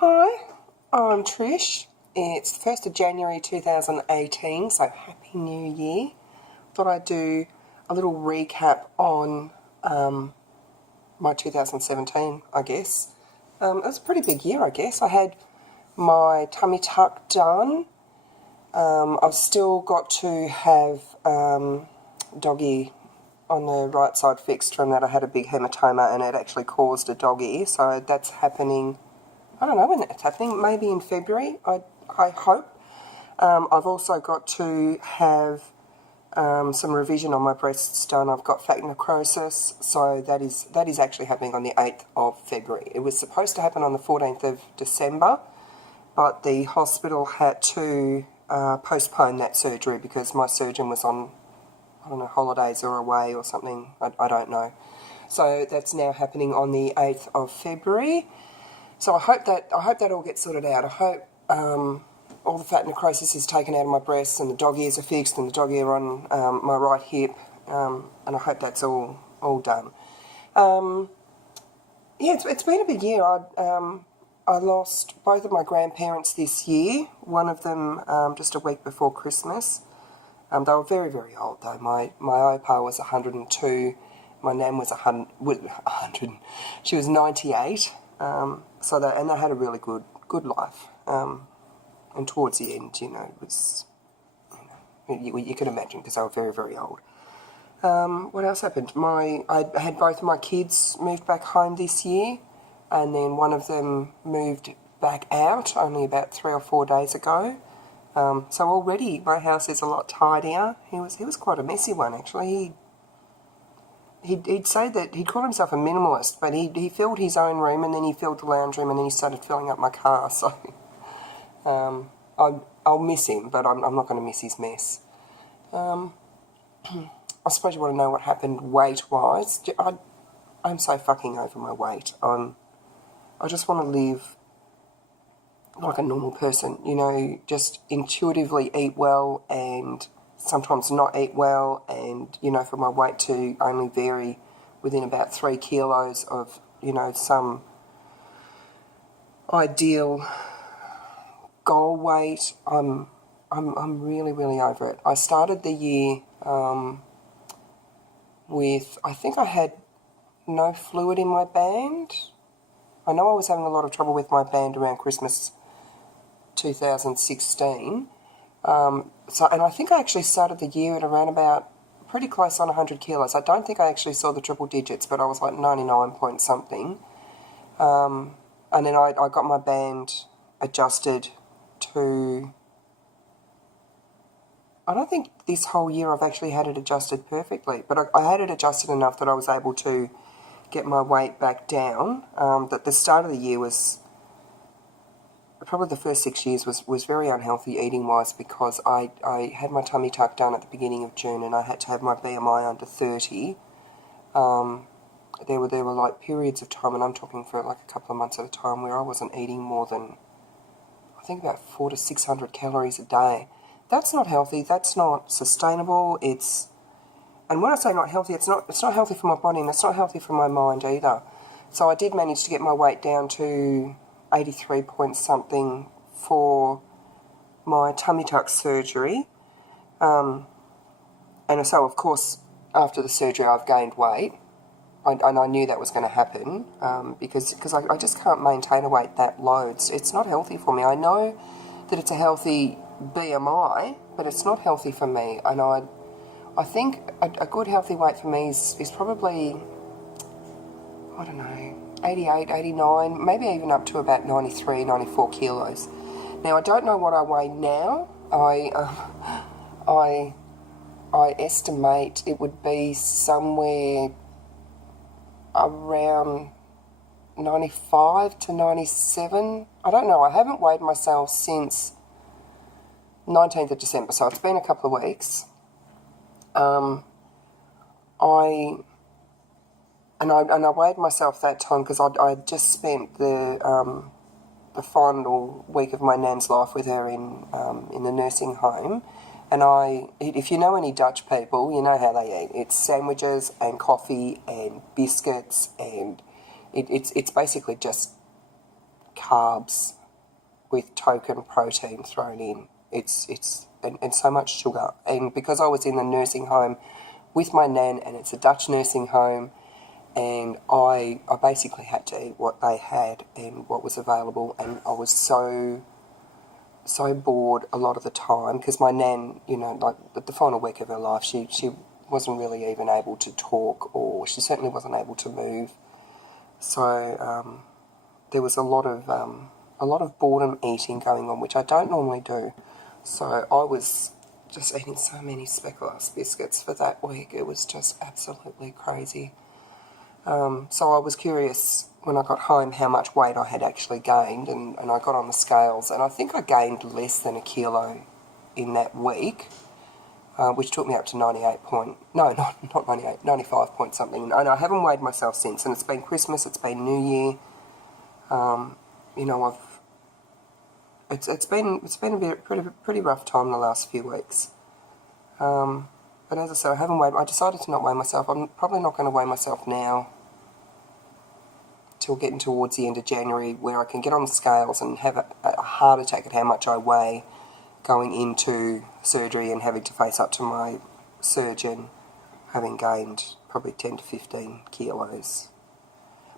Hi, I'm Trish. It's the 1st of January 2018, so Happy New Year. Thought I'd do a little recap on my 2017, I guess. It was a pretty big year, I guess. I had my tummy tuck done. I've still got to have doggy on the right side fixed from that. I had a big hematoma and it actually caused a dog ear, so that's happening. I don't know when that's happening, maybe in February, I hope. I've also got to have some revision on my breasts done. I've got fat necrosis, so that is actually happening on the 8th of February. It was supposed to happen on the 14th of December, but the hospital had to postpone that surgery because my surgeon was on, I don't know, holidays or away or something. I don't know. So that's now happening on the 8th of February. So I hope that all gets sorted out. I hope all the fat necrosis is taken out of my breasts and the dog ears are fixed and the dog ear on my right hip, and I hope that's all done. It's been a big year. I lost both of my grandparents this year. One of them just a week before Christmas. They were very, very old though. My opa was 102. My nan was 100. She was 98. So they had a really good life. And towards the end, it was, you can imagine because they were very, very old. What else happened? I had both of my kids moved back home this year, and then one of them moved back out only about 3 or 4 days ago. So already my house is a lot tidier. He was quite a messy one actually. He'd say that he'd call himself a minimalist, but he filled his own room and then he filled the lounge room and then he started filling up my car. So I'll miss him, but I'm not going to miss his mess. I suppose you want to know what happened weight-wise. I'm so fucking over my weight. I just want to live like a normal person, just intuitively eat well and sometimes not eat well, and for my weight to only vary within about 3 kilos of some ideal goal weight. I'm really, really over it. I started the year with, I think I had no fluid in my band. I know I was having a lot of trouble with my band around Christmas 2016. And I think I actually started the year at around about pretty close on 100 kilos. I don't think I actually saw the triple digits, but I was like 99 point something. And then I got my band adjusted to... I don't think this whole year I've actually had it adjusted perfectly, but I had it adjusted enough that I was able to get my weight back down. That the start of the year was... Probably the first 6 years was very unhealthy eating-wise because I had my tummy tuck done at the beginning of June and I had to have my BMI under 30. There were like periods of time, and I'm talking for like a couple of months at a time, where I wasn't eating more than, I think, about 400 to 600 calories a day. That's not healthy. That's not sustainable. And when I say not healthy, it's not healthy for my body and it's not healthy for my mind either. So I did manage to get my weight down to 83 point something for my tummy tuck surgery. And so, of course, after the surgery, I've gained weight. And I knew that was going to happen because I just can't maintain a weight that low. It's not healthy for me. I know that it's a healthy BMI, but it's not healthy for me. And I think a good healthy weight for me is probably, I don't know, 88, 89, maybe even up to about 93, 94 kilos. Now, I don't know what I weigh now. I estimate it would be somewhere around 95 to 97. I don't know. I haven't weighed myself since 19th of December, so it's been a couple of weeks. I weighed myself that time because I just spent the final week of my nan's life with her in the nursing home, and if you know any Dutch people, you know how they eat. It's sandwiches and coffee and biscuits, and it's basically just carbs with token protein thrown in. And so much sugar. And because I was in the nursing home with my nan, and it's a Dutch nursing home, and I basically had to eat what they had and what was available, and I was so bored a lot of the time because my nan, like the final week of her life, she wasn't really even able to talk, or she certainly wasn't able to move. So there was a lot of boredom eating going on, which I don't normally do. So I was just eating so many Speculoos biscuits for that week. It was just absolutely crazy. So I was curious when I got home how much weight I had actually gained, and I got on the scales, and I think I gained less than a kilo in that week, which took me up to 95 point something. And I haven't weighed myself since, and it's been Christmas, it's been New Year. It's been a pretty rough time the last few weeks. But as I said, I decided to not weigh myself. I'm probably not going to weigh myself now till getting towards the end of January, where I can get on the scales and have a heart attack at how much I weigh going into surgery and having to face up to my surgeon, having gained probably 10 to 15 kilos.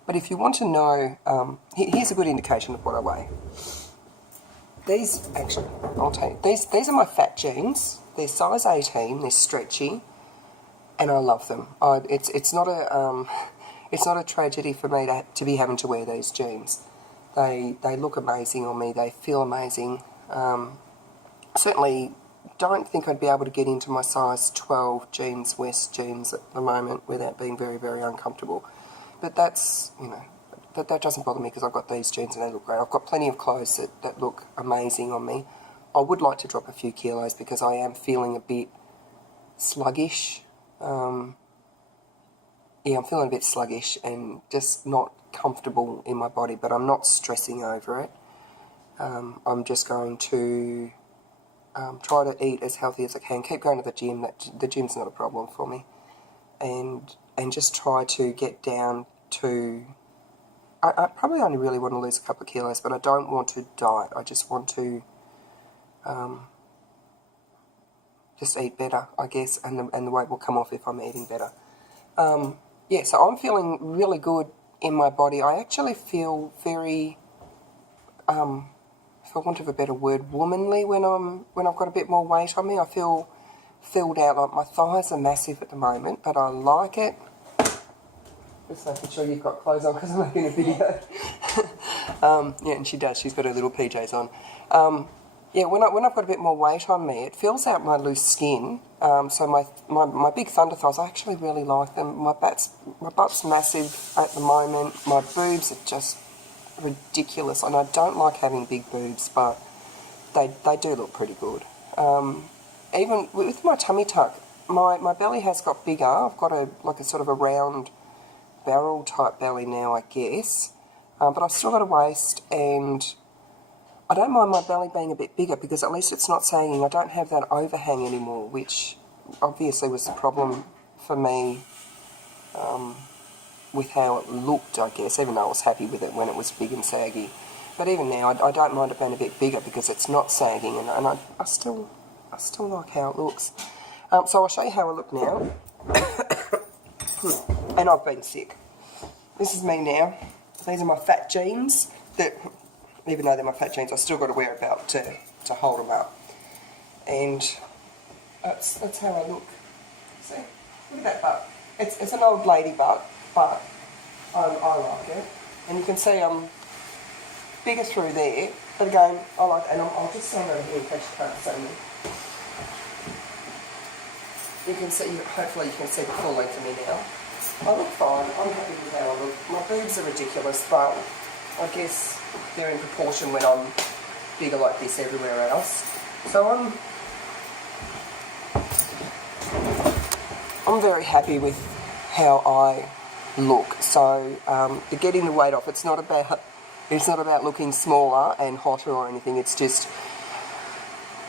But if you want to know, here's a good indication of what I weigh. I'll tell you, these are my fat jeans. They're size 18, they're stretchy, and I love them. It's not a tragedy for me to be having to wear these jeans. They look amazing on me, they feel amazing. Certainly don't think I'd be able to get into my size 12 jeans, West jeans at the moment without being very, very uncomfortable. But that's, that doesn't bother me because I've got these jeans and they look great. I've got plenty of clothes that look amazing on me. I would like to drop a few kilos because I am feeling a bit sluggish. I'm feeling a bit sluggish and just not comfortable in my body, but I'm not stressing over it. I'm just going to try to eat as healthy as I can, keep going to the gym. The gym's not a problem for me. And just try to get down to... I probably only really want to lose a couple of kilos, but I don't want to diet. I just want to just eat better, I guess, and the weight will come off if I'm eating better. So I'm feeling really good in my body. I actually feel very, for want of a better word, womanly when I've got a bit more weight on me. I feel filled out. Like my thighs are massive at the moment, but I like it. Just making sure you've got clothes on because I'm making a video. And she does. She's got her little PJs on. When I've got a bit more weight on me, it fills out my loose skin. So my big thunder thighs, I actually really like them. My butt's massive at the moment. My boobs are just ridiculous, and I don't like having big boobs, but they do look pretty good. Even with my tummy tuck, my belly has got bigger. I've got a sort of a round barrel type belly now, I guess. But I've still got a waist, and I don't mind my belly being a bit bigger because at least it's not sagging. I don't have that overhang anymore, which obviously was the problem for me with how it looked, I guess, even though I was happy with it when it was big and saggy. But even now, I don't mind it being a bit bigger because it's not sagging, and I still like how it looks. So I'll show you how I look now. And I've been sick. This is me now. These are my fat jeans that, even though they're my fat jeans, I've still got to wear a belt to hold them up. And that's how I look. See? Look at that butt. It's an old lady butt, but I like it. And you can see I'm bigger through there. But again, I like it. And I'll just stand over here in case you can't see me. You can see, hopefully you can see the full length of me now. I look fine. I'm happy with how I look. My boobs are ridiculous, but I guess they're in proportion when I'm bigger like this everywhere else. So I'm very happy with how I look. So getting the weight off, it's not about looking smaller and hotter or anything. It's just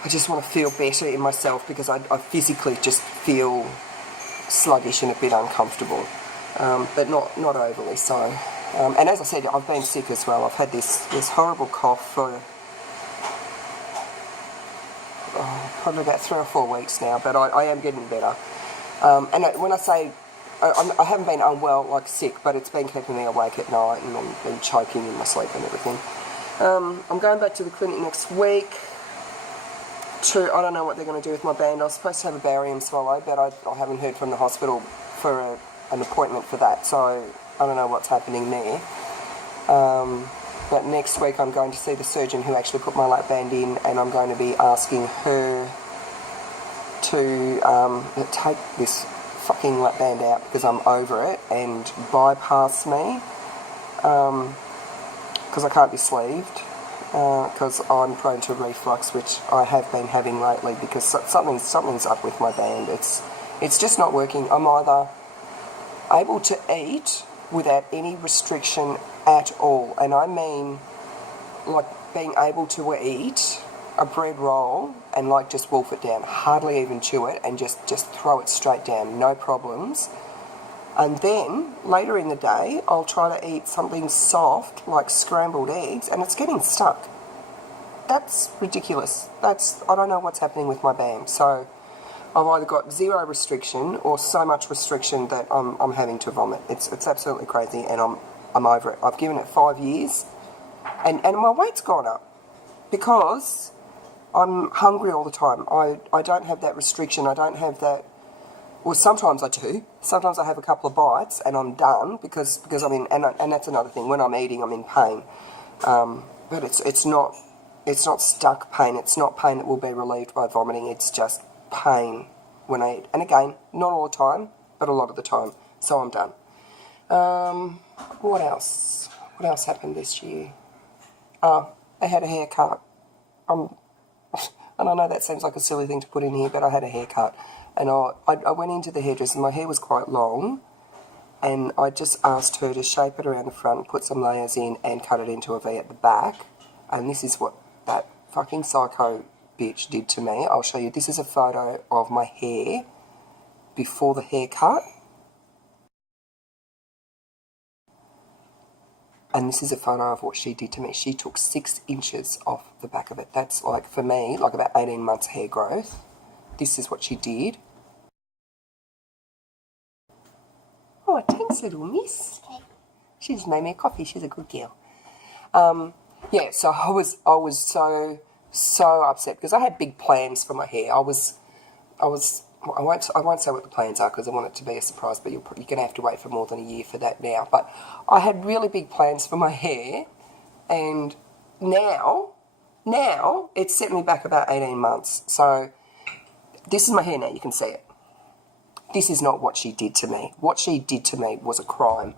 I just want to feel better in myself because I physically just feel sluggish and a bit uncomfortable, but not overly so. And as I said, I've been sick as well. I've had this horrible cough for probably about 3 or 4 weeks now, but I am getting better. And when I say I haven't been unwell, like sick, but it's been keeping me awake at night, and I've been choking in my sleep and everything. I'm going back to the clinic next week. I don't know what they're going to do with my band. I was supposed to have a barium swallow, but I haven't heard from the hospital for an appointment for that, so I don't know what's happening there. But next week I'm going to see the surgeon who actually put my lap band in, and I'm going to be asking her to take this fucking lap band out because I'm over it and bypass me because I can't be sleeved because I'm prone to reflux, which I have been having lately because something's up with my band. It's just not working. I'm either able to eat without any restriction at all, and I mean like being able to eat a bread roll and like just wolf it down, hardly even chew it, and just throw it straight down, no problems. And then later in the day I'll try to eat something soft like scrambled eggs and it's getting stuck. That's ridiculous. I don't know what's happening with my band. So I've either got zero restriction or so much restriction that I'm having to vomit. It's absolutely crazy, and I'm over it. I've given it 5 years, and my weight's gone up because I'm hungry all the time. I don't have that restriction. I don't have that. Well, sometimes I do. Sometimes I have a couple of bites and I'm done because I'm in. And that's another thing. When I'm eating, I'm in pain. But it's not stuck pain. It's not pain that will be relieved by vomiting. It's just pain when I eat. And again, not all the time, but a lot of the time. So I'm done. What else? What else happened this year? I had a haircut. And I know that seems like a silly thing to put in here, but I had a haircut. And I went into the hairdresser. My hair was quite long, and I just asked her to shape it around the front, put some layers in, and cut it into a V at the back. And this is what that fucking psycho bitch did to me. I'll show you. This is a photo of my hair before the haircut. And this is a photo of what she did to me. She took 6 inches off the back of it. That's like, for me, like about 18 months hair growth. This is what she did. Oh, thanks, little miss. Okay. She just made me a coffee. She's a good girl. Yeah, so I was so upset because I had big plans for my hair. I won't say what the plans are because I want it to be a surprise, but you're going to have to wait for more than a year for that now. But I had really big plans for my hair, and now it's set me back about 18 months. So this is my hair now, you can see it. This is not what she did to me. What she did to me was a crime.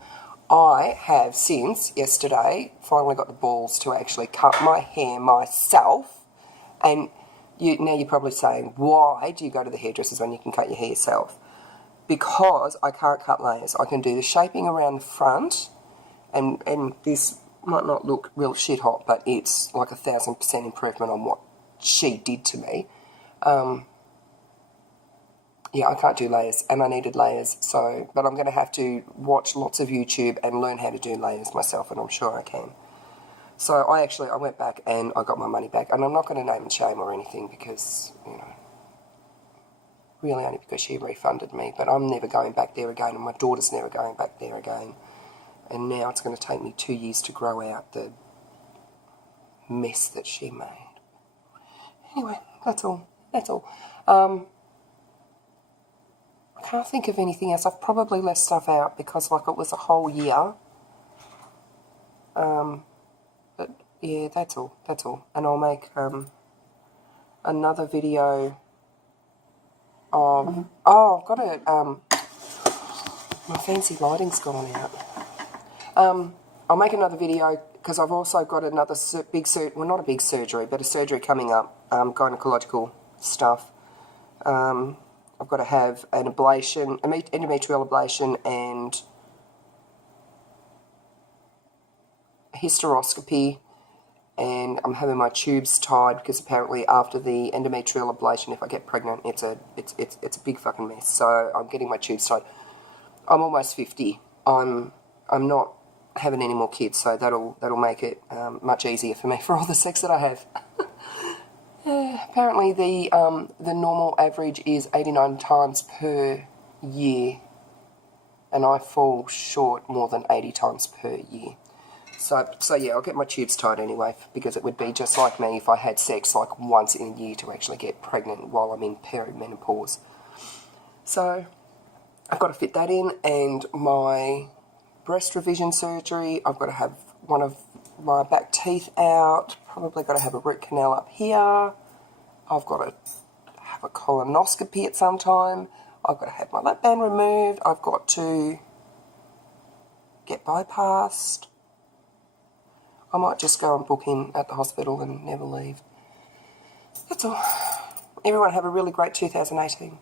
I have since yesterday finally got the balls to actually cut my hair myself, and now you're probably saying, why do you go to the hairdressers when you can cut your hair yourself? Because I can't cut layers. I can do the shaping around the front, and this might not look real shit hot, but it's like 1,000% improvement on what she did to me. Yeah, I can't do layers, and I needed layers, but I'm going to have to watch lots of YouTube and learn how to do layers myself, and I'm sure I can. So I went back and I got my money back, and I'm not going to name and shame or anything because, really only because she refunded me, but I'm never going back there again, and my daughter's never going back there again, and now it's going to take me 2 years to grow out the mess that she made. Anyway, that's all. I can't think of anything else. I've probably left stuff out because, like, it was a whole year. But, yeah, that's all. And I'll make another video of... Oh, I've got it. My fancy lighting's gone out. I'll make another video because I've also got another big surgery... Well, not a big surgery, but a surgery coming up. Gynecological stuff. I've got to have an ablation, endometrial ablation, and hysteroscopy, and I'm having my tubes tied because apparently after the endometrial ablation, if I get pregnant, it's a big fucking mess. So I'm getting my tubes tied. I'm almost 50. I'm not having any more kids, so that'll make it much easier for me for all the sex that I have. Apparently the normal average is 89 times per year, and I fall short more than 80 times per year. So yeah, I'll get my tubes tied anyway, because it would be just like me if I had sex like once in a year to actually get pregnant while I'm in perimenopause. So I've got to fit that in, and my breast revision surgery, I've got to have one of my back teeth out, probably got to have a root canal up here, I've got to have a colonoscopy at some time, I've got to have my lap band removed, I've got to get bypassed. I might just go and book in at the hospital and never leave. That's all. Everyone have a really great 2018.